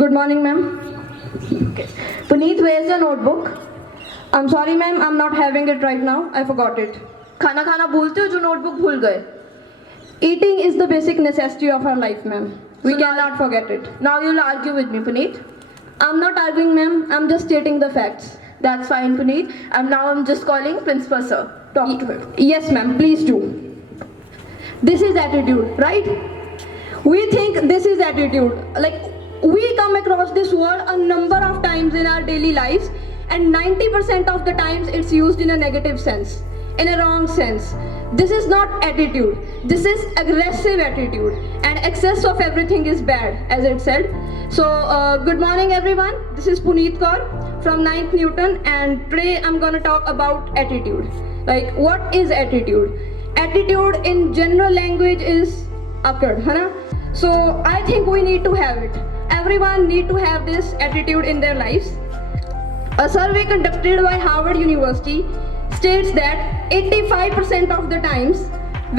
Good morning, ma'am. Okay. Puneet, where's your notebook? I'm sorry, ma'am, I'm not having it right now. I forgot it. खाना खाना भूलते हो जो notebook भूल गए? Eating is the basic necessity of our life, ma'am. We So cannot forget it. Now you'll argue with me, Puneet. I'm not arguing, ma'am. I'm just stating the facts. That's fine, Puneet. I'm just calling Principal Sir. Talk to him. Yes, ma'am, please do. This is attitude, right? We think this is attitude. Like, we come across this word a number of times in our daily lives, and 90% of the times it's used in a negative sense, in a wrong sense. This is not attitude. This is aggressive attitude, and excess of everything is bad, as it said. So, good morning, everyone. This is Puneet Kaur from 9th Newton, and today I'm gonna talk about attitude. Like, what is attitude? Attitude in general language is occurred, huh? So I think we need to have it. Everyone need to have this attitude in their lives. A survey conducted by Harvard University states that 85% of the times,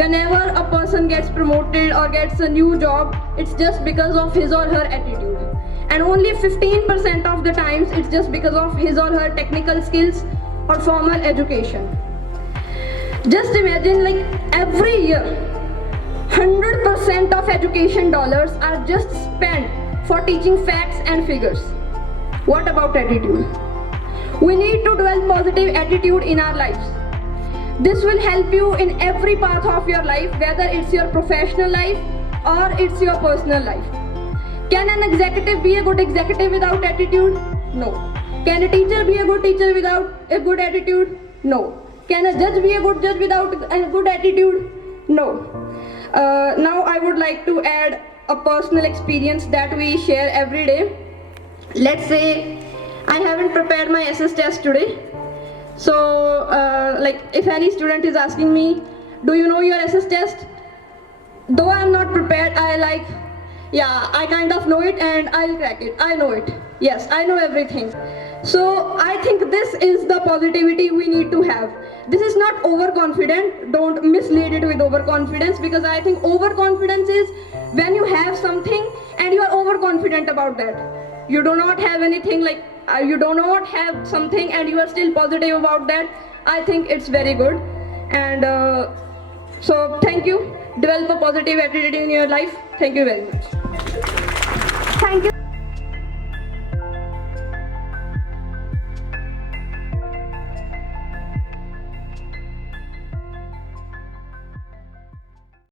whenever a person gets promoted or gets a new job, it's just because of his or her attitude. And only 15% of the times, it's just because of his or her technical skills or formal education. Just imagine, like, every year, 100% of education dollars are just spent for teaching facts and figures. What about attitude? We need to develop positive attitude in our lives. This will help you in every path of your life, whether it's your professional life or it's your personal life. Can an executive be a good executive without attitude? No. Can a teacher be a good teacher without a good attitude? No. Can a judge be a good judge without a good attitude? No. Now I would like to add a personal experience that we share every day. Let's say I haven't prepared my SS test today. So, like, if any student is asking me, do you know your SS test? Though I'm not prepared, I kind of know it and I'll crack it. I know it. Yes, I know everything. So I think this is the positivity we need to have. This is not overconfident. Don't mislead it with overconfidence, because I think overconfidence is when you have something and you are overconfident about that. You do not have anything, like you do not have something and you are still positive about that. I think it's very good. And so thank you. Develop a positive attitude in your life. Thank you very much. Thank you.